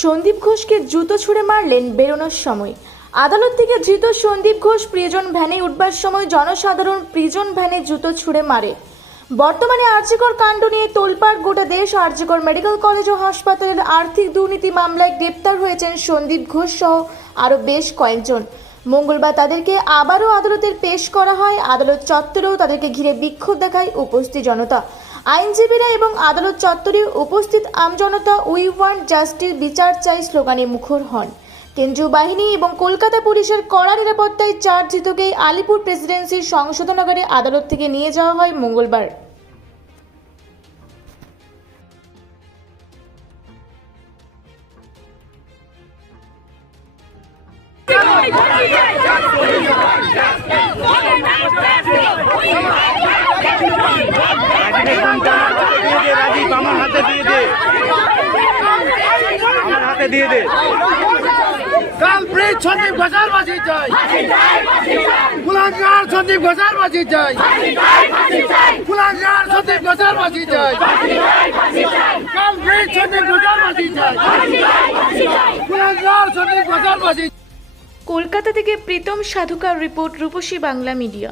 সন্দীপ ঘোষকে জুতো ছুঁড়ে মারলেন বেরোনোর সময়। আদালত থেকে ধৃত সন্দীপ ঘোষ প্রিজন ভ্যানে উঠবার সময় জনসাধারণ প্রিজন ভ্যানে জুতো ছুঁড়ে মারে। বর্তমানে আর্যিকর কাণ্ড নিয়ে তোলপাড় গোটা দেশ, আর্যিকর মেডিকেল কলেজ ও হাসপাতালের আর্থিক দুর্নীতি মামলায় গ্রেপ্তার হয়েছেন সন্দীপ ঘোষ সহ আরও বেশ কয়েকজন। মঙ্গলবার তাদেরকে আবারও আদালতের পেশ করা হয়। আদালত চত্বরেও তাদেরকে ঘিরে বিক্ষোভ দেখায় উপস্থিত জনতা। আইনজীবীরা এবং আদালত চত্বরে উপস্থিত আমজনতা উই ওয়ান্ট জাস্টিস বিচার চাই স্লোগানে মুখর হন কেন্দ্রীয় বাহিনী এবং কলকাতা পুলিশের কড়া নিরাপত্তায় চার আলিপুর প্রেসিডেন্সির সংশোধনাগারে আদালত থেকে নিয়ে যাওয়া হয় মঙ্গলবার রাজীব আমার হাতে দিয়ে দে। আমার হাতে দিয়ে দে। কালপ্রিট সন্দীপ ঘোষার বাসি চাই। কুলাঙ্গার সন্দীপ ঘোষার বাসি চাই। কুলাঙ্গার সন্দীপ ঘোষার বাসি চাই। কালপ্রিট সন্দীপ ঘোষার বাসি চাই। কুলাঙ্গার সন্দীপ ঘোষার বাসি কলকাতা থেকে প্রীতম সাধুকার রিপোর্ট রূপসী বাংলা মিডিয়া।